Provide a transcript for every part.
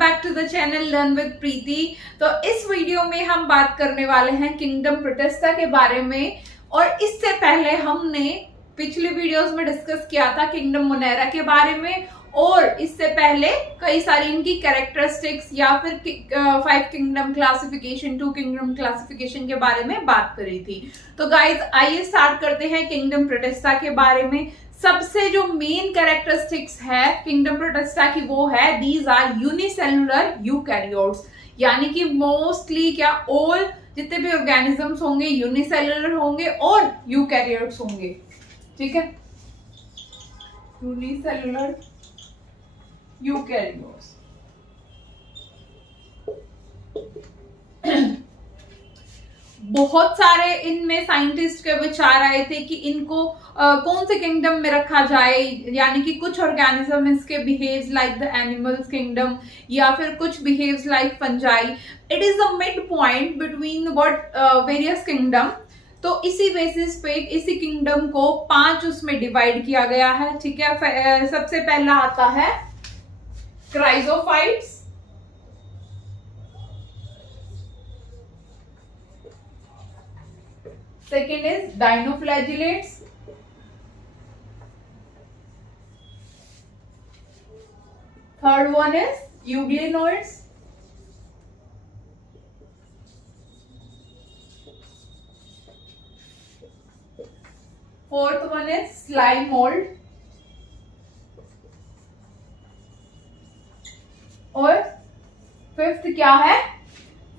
Back to the channel learn with Preeti. तो इस video में हम बात करने वाले हैं किंगडम प्रोटेस्टा के बारे में। और इससे पहले हमने पिछले वीडियोस में डिस्कस किया था किंगडम मोनेरा के बारे में, और इससे पहले कई सारी इनकी कैरेक्टरिस्टिक्स या फिर 5 किंगडम क्लासिफिकेशन, 2 किंगडम क्लासिफिकेशन के बारे में बात करी थी। तो गाइज आइए स्टार्ट करते हैं किंगडम प्रोटेस्टा के बारे में। सबसे जो मेन कैरेक्टरिस्टिक्स है किंगडम प्रोटेस्टा की वो है दीज आर यूनिसेलुलर यूकैरियोट्स, यानी कि मोस्टली क्या ऑल जितने भी ऑर्गेनिजम्स होंगे यूनिसेलुलर होंगे और यूकैरियोट्स होंगे। ठीक है, यूनिसेलुलर यूकैरियोट्स। बहुत सारे इनमें साइंटिस्ट के विचार आए थे कि इनको कौन से किंगडम में रखा जाए, यानी कि कुछ ऑर्गेनिज्म इसके behaves like the animals kingdom या फिर कुछ behaves like fungi. It is the mid point between what various kingdom. तो इसी बेसिस पे इसी किंगडम को 5 उसमें डिवाइड किया गया है। ठीक है, सबसे पहला आता है chrysophytes, second is dinoflagellates, third one is euglenoids, fourth one is slime mold, और फिफ्थ क्या है?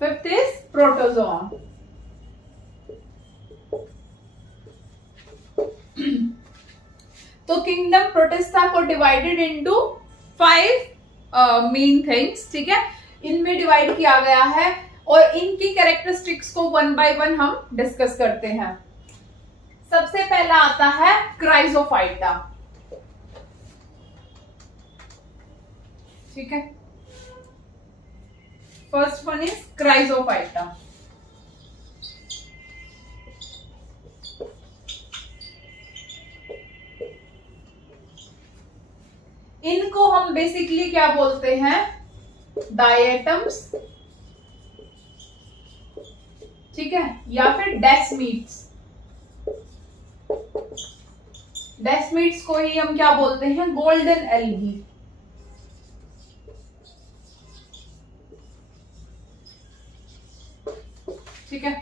Fifth is protozoa. तो किंगडम प्रोटेस्टा को डिवाइडेड इनटू 5 मेन थिंग्स। ठीक है, इनमें डिवाइड किया गया है और इनकी कैरेक्टरिस्टिक्स को 1 बाय 1 हम डिस्कस करते हैं। सबसे पहला आता है क्राइजोफाइटा। ठीक है, फर्स्ट वन इज क्राइजोफाइटा। इनको हम बेसिकली क्या बोलते हैं? डायटम्स, ठीक है, या फिर डेस्मीट्स। डेस्मीट्स को ही हम क्या बोलते हैं? Golden algae. ठीक है,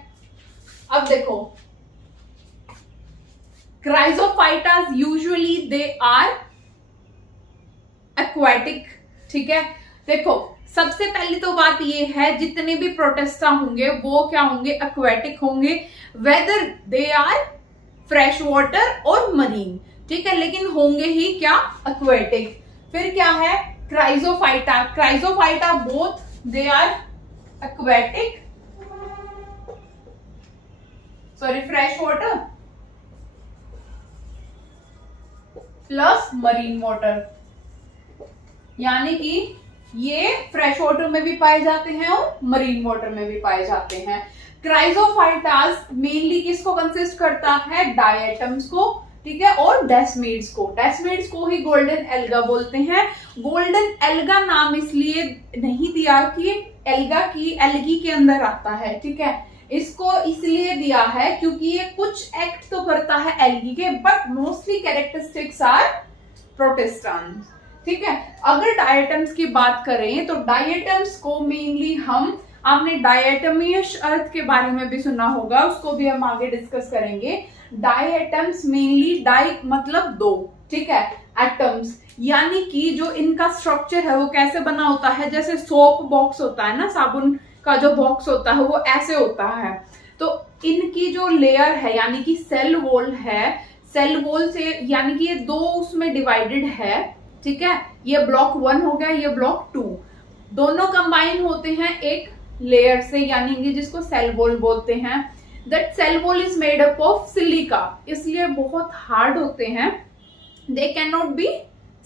अब देखो क्राइजोफाइटास यूजुअली दे आर एक्वाटिक। ठीक है, देखो सबसे पहली तो बात ये है जितने भी प्रोटेस्टा होंगे वो क्या होंगे? एक्वाटिक होंगे, whether they are fresh water और मरीन। ठीक है, लेकिन होंगे ही क्या? एक्वाटिक। फिर क्या है? Chrysophyta. Chrysophyta both they are aquatic, sorry fresh water plus marine water, यानी कि ये फ्रेश वाटर में भी पाए जाते हैं और मरीन वाटर में भी पाए जाते हैं। क्राइजोफाइटास मेनली किसको कंसिस्ट करता है? डायटम्स को, ठीक है, और डेस्मिड्स को। डेस्मिड्स को ही गोल्डन एल्गा बोलते हैं। गोल्डन एल्गा नाम इसलिए नहीं दिया कि एल्गी के अंदर आता है। ठीक है, इसको इसलिए दिया है क्योंकि ये कुछ एक्ट तो करता है एल्गी के, बट मोस्टली कैरेक्टरिस्टिक्स आर प्रोटेस्टान्स। ठीक है, अगर डायटम्स की बात करें तो डायटम्स को मेनली हम, आपने डायटमियस अर्थ के बारे में भी सुना होगा, उसको भी हम आगे डिस्कस करेंगे। डायटम्स मेनली, डाई मतलब 2, ठीक है, एटम्स, यानी कि जो इनका स्ट्रक्चर है वो कैसे बना होता है? जैसे सोप बॉक्स होता है ना, साबुन का जो बॉक्स होता है वो ऐसे होता है। तो इनकी जो लेयर है यानी कि सेल वॉल है, सेल वॉल से यानी कि ये 2 उसमें डिवाइडेड है। ठीक है, ये ब्लॉक 1 हो गया, ये ब्लॉक 2, दोनों कंबाइन होते हैं एक लेयर से, यानी कि जिसको सेल वॉल बोलते हैं। That cell wall is made up of silica, इसलिए बहुत हार्ड होते हैं, they can not be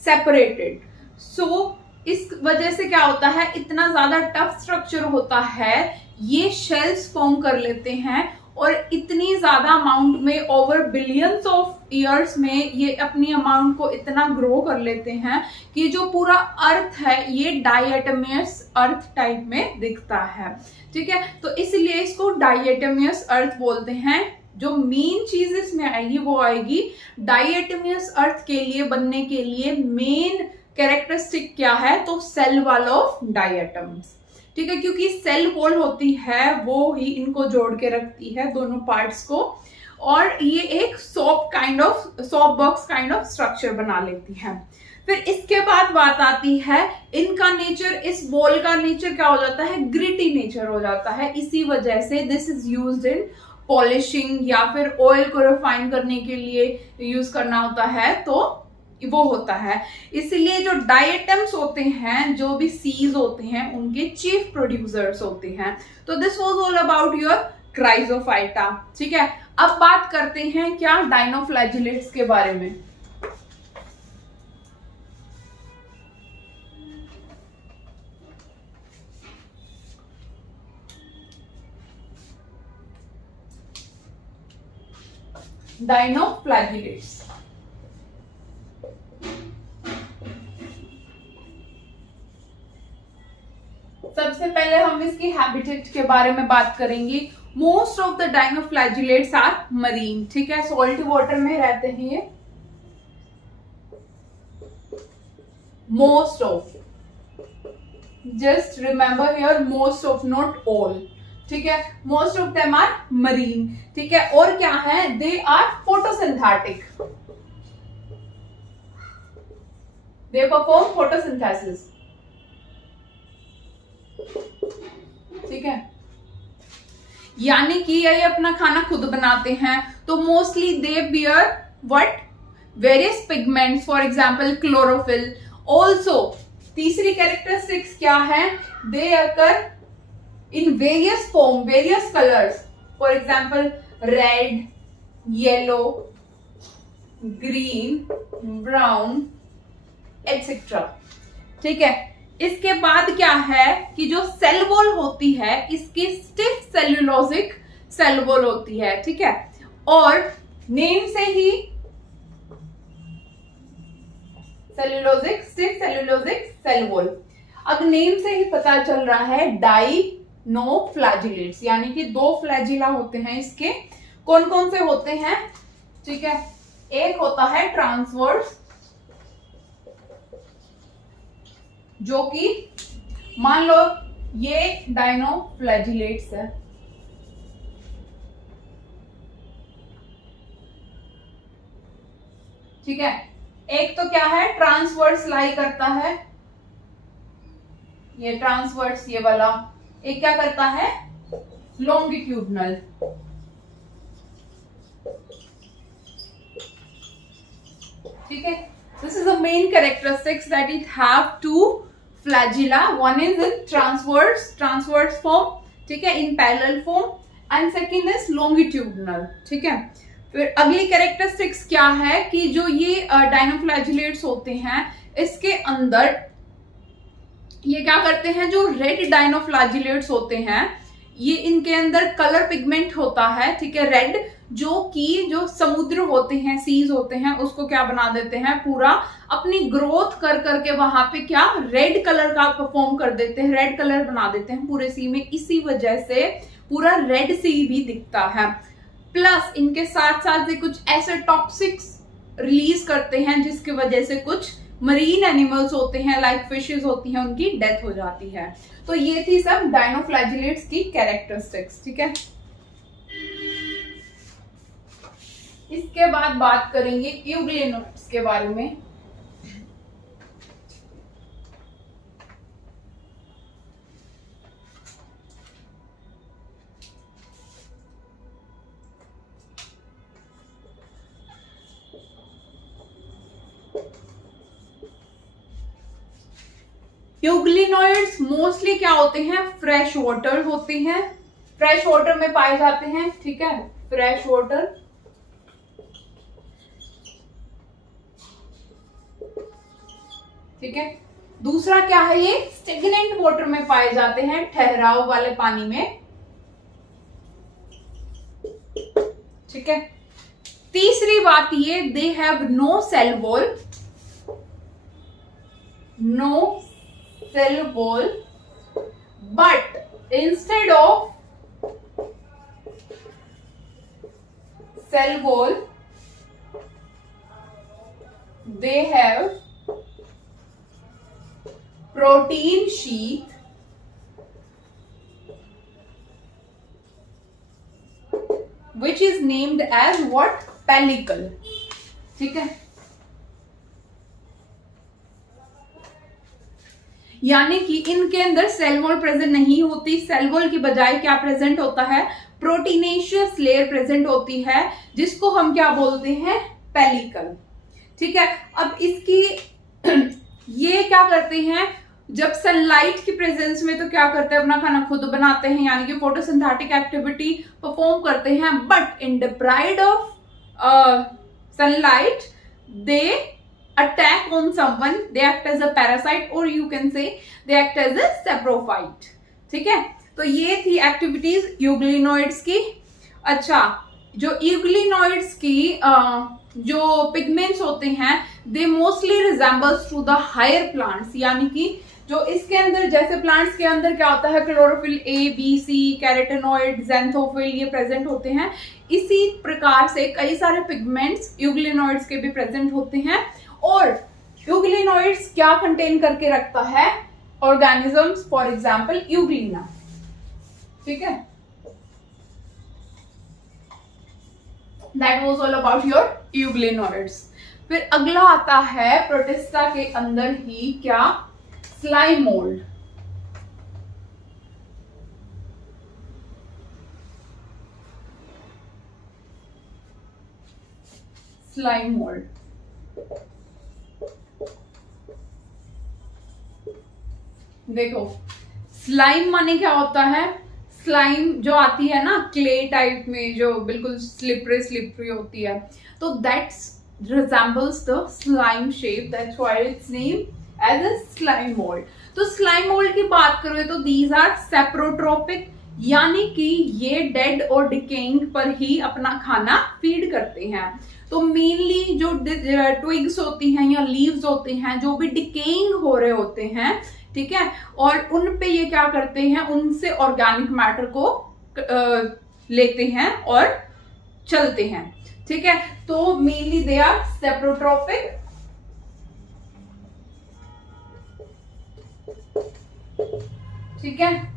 separated. So इस वजह से क्या होता है, इतना ज्यादा टफ स्ट्रक्चर होता है, ये शेल्स फॉर्म कर लेते हैं और इतनी ज्यादा अमाउंट में, ओवर बिलियंस ऑफ ईयर्स में ये अपनी अमाउंट को इतना ग्रो कर लेते हैं कि जो पूरा अर्थ है ये डायटमियस अर्थ टाइप में दिखता है। ठीक है, तो इसलिए इसको डायटमियस अर्थ बोलते हैं। जो मेन चीज इसमें आएगी वो आएगी डायटमियस अर्थ के लिए बनने के लिए मेन कैरेक्टरिस्टिक क्या है, तो सेल वॉल ऑफ डायटम्स। ठीक है, क्योंकि सेल वॉल होती है वो ही इनको जोड़ के रखती है दोनों पार्ट्स को, और ये एक shop box kind of structure बना लेती है। फिर इसके बाद बात आती है इनका नेचर, इस बॉल का नेचर क्या हो जाता है, ग्रिटी नेचर हो जाता है। इसी वजह से this is used in polishing या फिर ऑयल को रिफाइन करने के लिए यूज करना होता है, तो वो होता है। इसलिए जो डायटम्स होते हैं, जो भी सीज होते हैं, उनके चीफ प्रोड्यूसर्स होते हैं। तो this was all about your Chrysophyta. ठीक है, अब बात करते हैं क्या, डायनोफ्लैजिलेट्स के बारे में। डायनोफ्लैजिलेट्स, सबसे पहले हम इसकी हैबिटेट के बारे में बात करेंगे। Most of the dinoflagellates are marine. ठीक है, सॉल्ट वाटर में रहते हैं ये। Most of, just remember here most of, not all. ठीक है, most of them are marine. ठीक है, और क्या है, they are photosynthetic, they perform photosynthesis. ठीक है, यानी कि ये अपना खाना खुद बनाते हैं। तो mostly they bear what, various pigments, for example chlorophyll. Also तीसरी कैरेक्टरिस्टिक्स क्या है, they occur in various form, various colours, for example red, yellow, green, brown etcetera. ठीक है, इसके बाद क्या है कि जो सेल वॉल होती है इसकी स्टिफ सेल्यूलोजिक सेल वॉल होती है। ठीक है, और नेम से ही cellulosic, stiff cellulosic cell wall, अब नेम से ही पता चल रहा है डायनोफ्लैजिलेट्स, यानी कि दो फ्लैजिला होते हैं इसके। कौन कौन से होते हैं, ठीक है, एक होता है ट्रांसवर्स, जो कि मान लो ये डायनोफ्लैजिलेट्स है। ठीक है, एक तो क्या है, ट्रांसवर्स लाई करता है, ये ट्रांसवर्स ये वाला। एक क्या करता है, लॉन्गिट्यूडनल। ठीक है, this is the main characteristics that it have two flagella. One is in transverse form, ठीक है, in parallel form, and second is longitudinal. ठीक है, फिर अगली कैरेक्टरिस्टिक्स क्या है कि जो ये डायनोफ्लैजिलेट्स होते हैं इसके अंदर ये क्या करते हैं, जो रेड डायनोफ्लैजिलेट्स होते हैं ये इनके अंदर कलर पिगमेंट होता है। ठीक है, रेड, जो कि जो समुद्र होते हैं, सीज होते हैं, उसको क्या बना देते हैं, पूरा अपनी ग्रोथ कर करके वहां पे क्या रेड कलर का परफॉर्म कर देते हैं, रेड कलर बना देते हैं पूरे सी में। इसी वजह से पूरा रेड सी भी दिखता है। प्लस इनके साथ साथ ये कुछ ऐसे टॉक्सिक्स रिलीज करते हैं जिसकी वजह से कुछ मरीन एनिमल्स होते हैं, लाइक फिशेस होती हैं, उनकी डेथ हो जाती है। तो ये थी सब डायनोफ्लैजिलेट्स की कैरेक्टरिस्टिक्स। ठीक है, इसके बाद बात करेंगे यूग्लिनोइड्स के बारे में। यूग्लिनोइड्स मोस्टली क्या होते हैं, फ्रेश वाटर होते हैं, फ्रेश वाटर में पाए जाते हैं। ठीक है, फ्रेश वाटर। ठीक है, दूसरा क्या है, ये स्टेगनेंट वाटर में पाए जाते हैं, ठहराव वाले पानी में। ठीक है। तीसरी बात ये, they have no cell wall, no cell wall, but instead of cell wall they have protein sheath which is named as what? Pellicle. ठीक है, यानी कि इनके अंदर सेल वॉल प्रेजेंट नहीं होती, सेल वॉल की बजाय क्या प्रेजेंट होता है? प्रोटीनेशियस लेयर प्रेजेंट होती है, जिसको हम क्या बोलते हैं? पेलिकल। ठीक है, अब इसकी ये क्या करते हैं, जब सनलाइट की प्रेजेंस में तो क्या करते हैं? अपना खाना खुद बनाते हैं, यानी कि फोटोसिंथेटिक एक्टिविटी परफॉर्म करते हैं, but in deprived of sunlight they attack on someone, they act as a parasite और you can say they act as a saprophyte. ठीक है, तो ये थी एक्टिविटीज यूग्लिनोइड्स की। अच्छा, जो यूग्लिनोइड्स की जो पिगमेंट्स होते हैं, they mostly resembles to the higher plants, यानी कि जो इसके अंदर, जैसे प्लांट्स के अंदर क्या होता है? Chlorophyll A, B, C, carotenoid, xanthophyll, ये प्रेजेंट होते हैं। इसी प्रकार से कई सारे पिगमेंट्स यूग्लिनोइड्स के भी प्रेजेंट होते हैं। और यूग्लिनोइड्स क्या कंटेन करके रखता है? Organisms, for example Euglena. ठीक है, that was all about your euglenoids. फिर अगला आता है प्रोटिस्टा के अंदर ही क्या? Slime mould. स्लाइम मोल्ड, देखो स्लाइम माने क्या होता है? स्लाइम जो आती है ना क्ले टाइप में, जो बिल्कुल स्लिपरी स्लिपरी होती है, तो that's resembles the slime shape, that's why it's named as a slime mold. तो slime mold की बात करें तो these are saprotropic, यानी कि ये डेड और डिकेइंग पर ही अपना खाना फीड करते हैं। तो मेनली जो ट्विग्स होती हैं या लीव्स होते हैं, जो भी डिकेइंग हो रहे होते हैं, ठीक है, और उन पे ये क्या करते हैं? उनसे ऑर्गेनिक मैटर को लेते हैं और चलते हैं। ठीक है, तो मेनली दे आर सेप्रोट्रोपिक। ठीक है,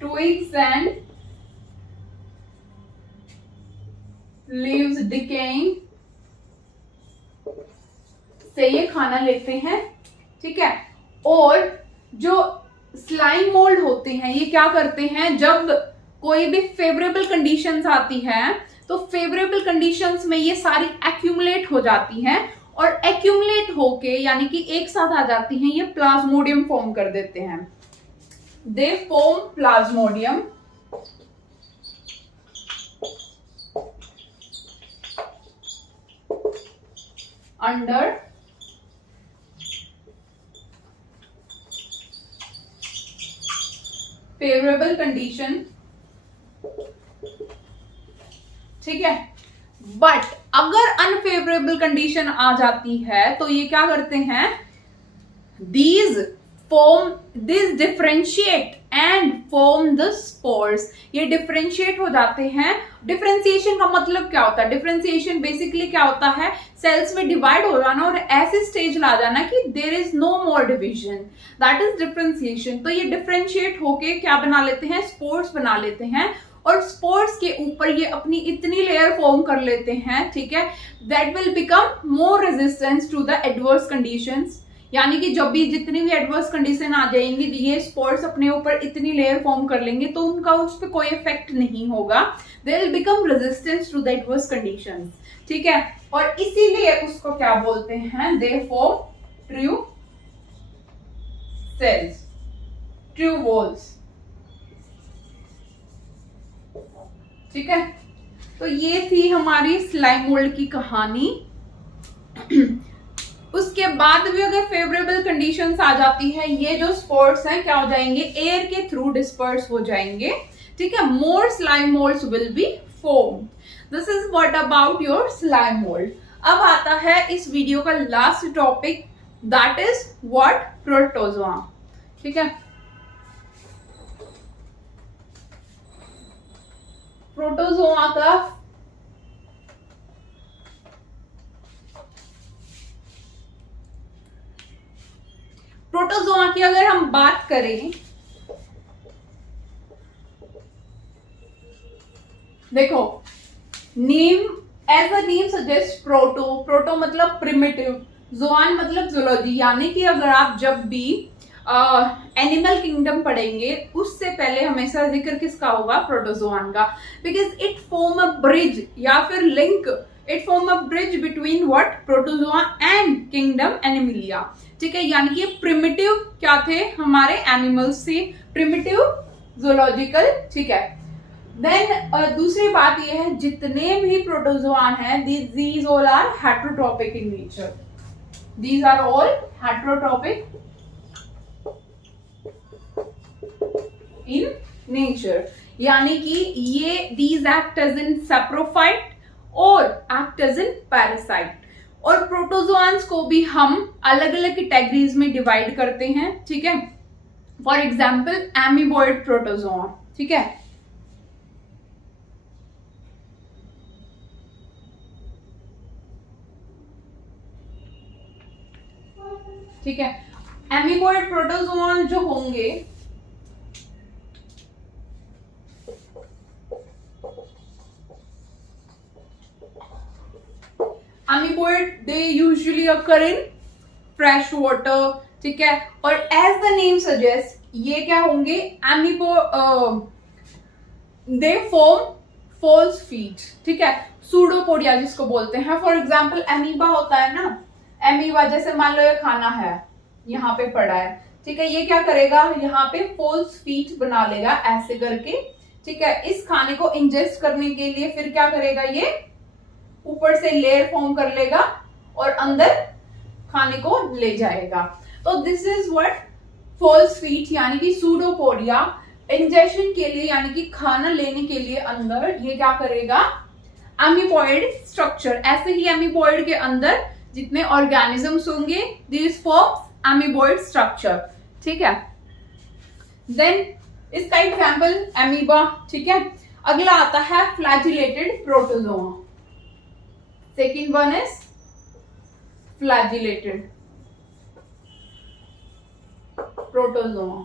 twigs and leaves decaying से ये खाना लेते हैं। ठीक है, और जो स्लाइम मोल्ड होते हैं ये क्या करते हैं? जब कोई भी फेवरेबल कंडीशंस आती हैं, तो फेवरेबल कंडीशंस में ये सारी एक्यूमुलेट हो जाती हैं, और एक्यूमुलेट होके यानी कि एक साथ आ जाती हैं, ये प्लाज्मोडियम फॉर्म कर देते हैं। They form Plasmodium. Under favourable condition. ठीक है, बट अगर अनफेवरेबल कंडीशन आ जाती है तो ये क्या करते हैं? These differentiate and form the spores. ये डिफरेंशिएट हो जाते हैं। डिफरेंशिएशन का मतलब क्या होता है? डिफरेंशिएशन बेसिकली क्या होता है? सेल्स में डिवाइड हो जाना और ऐसी स्टेज ला जाना कि there is no more division, that is differentiation. तो ये डिफरेंशिएट होके क्या बना लेते हैं? स्पोर्स बना लेते हैं, और स्पोर्स के ऊपर ये अपनी इतनी लेयर फॉर्म कर लेते हैं, ठीक है, that will become more resistance to the adverse conditions. यानी कि जब भी जितनी भी एडवर्स कंडीशन आ जाएंगी, ये स्पोर्स अपने ऊपर इतनी लेयर फॉर्म कर लेंगे तो उनका उस पर कोई इफेक्ट नहीं होगा, they will become resistance to the adverse conditions. ठीक है, और इसीलिए उसको क्या बोलते हैं? They form true cells, true walls. ठीक है, तो ये थी हमारी स्लाइम मोल्ड की कहानी। उसके बाद भी अगर फेवरेबल कंडीशंस आ जाती है, ये जो स्पोर्स हैं क्या हो जाएंगे? एयर के थ्रू डिस्पर्स हो जाएंगे। ठीक है, more slime moulds will be formed. This is what about your slime mould. अब आता है इस वीडियो का last topic, that is what protozoa. ठीक है, प्रोटोजोआ का प्रोटोजोआ की अगर हम बात करें, देखो name as a name suggest, proto मतलब प्रिमिटिव, जोआन मतलब जूलॉजी, यानी कि अगर आप जब भी एनिमल किंगडम पढ़ेंगे उससे पहले हमेशा जिक्र किसका होगा, प्रोटोजोआन का, because it form a bridge या फिर link, it form a bridge between what protozoa and kingdom Animalia. ठीक है, यानी कि प्रिमिटिव क्या थे हमारे एनिमल्स से, प्रिमिटिव जूलॉजिकल. ठीक है, देन दूसरी बात यह है जितने भी प्रोटोजोआन हैं, these all are heterotropic in nature. These are all heterotropic in nature. यानी कि ये these act as in saprophyte और act as in parasite. और प्रोटोजोआन्स को भी हम अलग अलग कैटेगरीज में डिवाइड करते हैं. ठीक है, फॉर एग्जाम्पल एमीबॉइड प्रोटोजोआ. ठीक है, ठीक है, एमीबॉइड प्रोटोजोआ जो होंगे amoeboid, they usually occur in fresh water. ठीक है, और एज द नेम सजेस्ट ये क्या होंगे, दे फॉर्म फॉल्स फीट. ठीक है, सूडोपोडिया जिसको बोलते हैं. फॉर एग्जाम्पल एमीबा होता है ना, एमीबा जैसे मान लो ये खाना है यहाँ पे पड़ा है. ठीक है, ये क्या करेगा, यहाँ पे फॉल्स फीट बना लेगा ऐसे करके. ठीक है, इस खाने को इंजेस्ट करने के लिए फिर क्या करेगा, ये ऊपर से लेयर फॉर्म कर लेगा और अंदर खाने को ले जाएगा. तो this is what false feet, यानी कि सूडोपोडिया इंजेक्शन के लिए यानी कि खाना लेने के लिए अंदर ये क्या करेगा, एमीबॉइड स्ट्रक्चर. ऐसे ही एमीबॉइड के अंदर जितने ऑर्गेनिजम्स होंगे, दिस फॉर्म्स एमीबॉइड स्ट्रक्चर. ठीक है, देन इसका एग्जांपल एमीबा. ठीक है, अगला आता है flagellated protozoa. Second one is flagellated protozoa.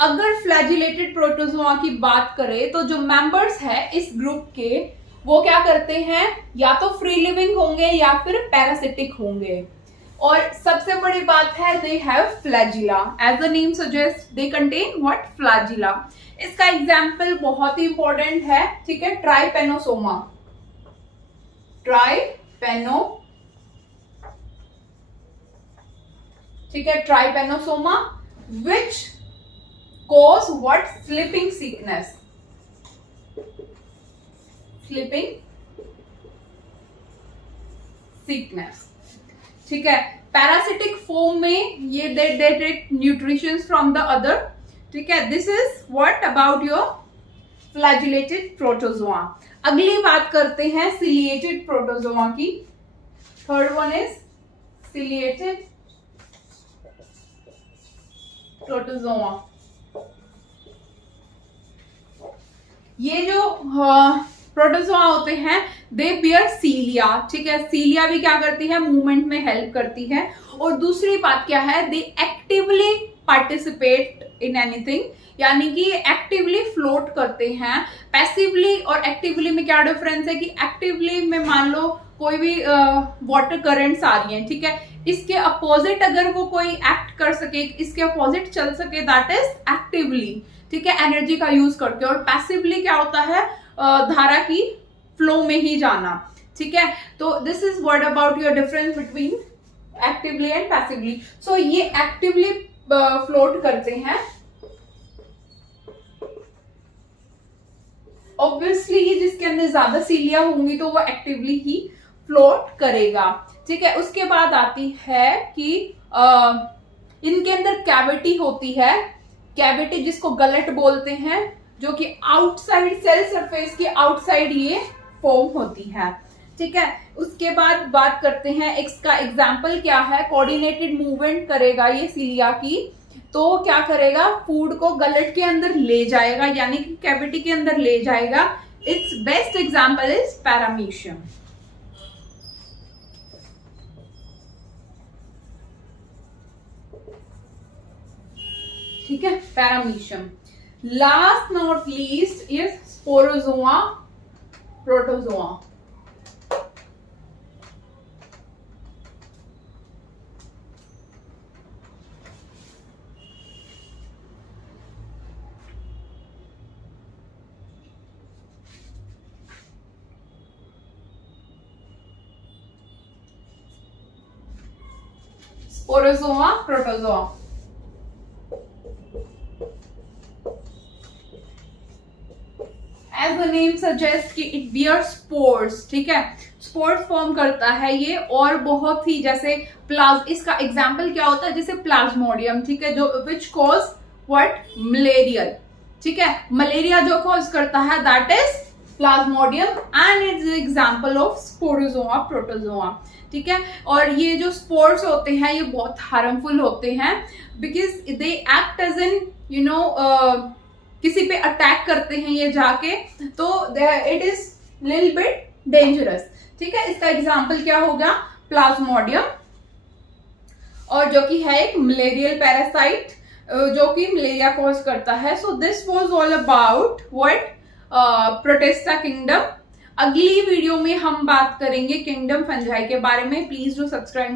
अगर फ्लैजिलेटेड प्रोटोजोआ की बात करें तो जो मेंबर्स है इस ग्रुप के, वो क्या करते हैं, या तो फ्री लिविंग होंगे या फिर पैरासिटिक होंगे. और सबसे बड़ी बात है, they have flagella. As the name suggest they contain what, flagella. इसका एग्जाम्पल बहुत ही इंपॉर्टेंट है. ठीक है, ट्राइपेनोसोमा, ट्राइपेनो. ठीक है, trypanosoma which cause what, sleeping sickness, sleeping sickness. ठीक है, पैरासिटिक फॉर्म में ये they take nutrition from the other. ठीक है, this is what about your flagellated protozoa. अगली बात करते हैं सिलिएटेड प्रोटोजोआ की. Third one is ciliated protozoa. ये जो प्रोटोजोआ होते हैं, दे बियर सीलिया. ठीक है, सीलिया भी क्या करती है, मूवमेंट में हेल्प करती है. और दूसरी बात क्या है, दे एक्टिवली पार्टिसिपेट इन एनीथिंग, यानी कि एक्टिवली फ्लोट करते हैं. पैसिवली और एक्टिवली में क्या डिफरेंस है कि एक्टिवली में मान लो कोई भी वाटर करंट्स आ रही हैं. ठीक है, इसके अपोजिट अगर वो कोई एक्ट कर सके, इसके अपोजिट चल सके, दैट इज एक्टिवली. ठीक है, एनर्जी का यूज करके. और पैसिवली क्या होता है, धारा की फ्लो में ही जाना. ठीक है, तो this is what about your difference between actively and passively. So ये एक्टिवली फ्लोट करते हैं. ऑब्वियसली ये जिसके अंदर ज्यादा सीलिया होंगी तो वो एक्टिवली ही फ्लोट करेगा. ठीक है, उसके बाद आती है कि इनके अंदर कैविटी होती है. कैविटी जिसको गलट बोलते हैं, जो कि आउटसाइड सेल सरफेस के आउटसाइड ये फॉर्म होती है। ठीक है, उसके बाद बात करते हैं इसका एग्जाम्पल क्या है। कोऑर्डिनेटेड मूवमेंट करेगा ये सीलिया की, तो क्या करेगा, फूड को गलट के अंदर ले जाएगा, यानी कि कैविटी के अंदर ले जाएगा। Its best example is paramecium. ठीक है, paramecium. Last not least is sporozoa, protozoa. Sporozoa, protozoa. As the name suggest कि इट बियर स्पोर्स। ठीक है, स्पोर्स फॉर्म करता है ये, और बहुत ही जैसे इसका एग्जाम्पल क्या होता है, जैसे प्लाज्मोडियम। ठीक है, जो विच कॉज व्हाट, मलेरियल। ठीक है, मलेरिया जो कॉज करता है that is Plasmodium and it's example of Sporozoa, protozoa. ठीक है, और ये जो स्पोर्स होते हैं ये बहुत हार्मफुल होते हैं, because they act as in you know, किसी पे अटैक करते हैं ये जाके, तो it is little bit dangerous. ठीक है, इसका एग्जाम्पल क्या होगा, प्लाज्मोडियम, और जो कि है एक मलेरियल पैरासाइट जो कि मलेरिया कॉज करता है। So this was all about what, protista kingdom. अगली वीडियो में हम बात करेंगे किंगडम फंजाई के बारे में। Please do subscribe.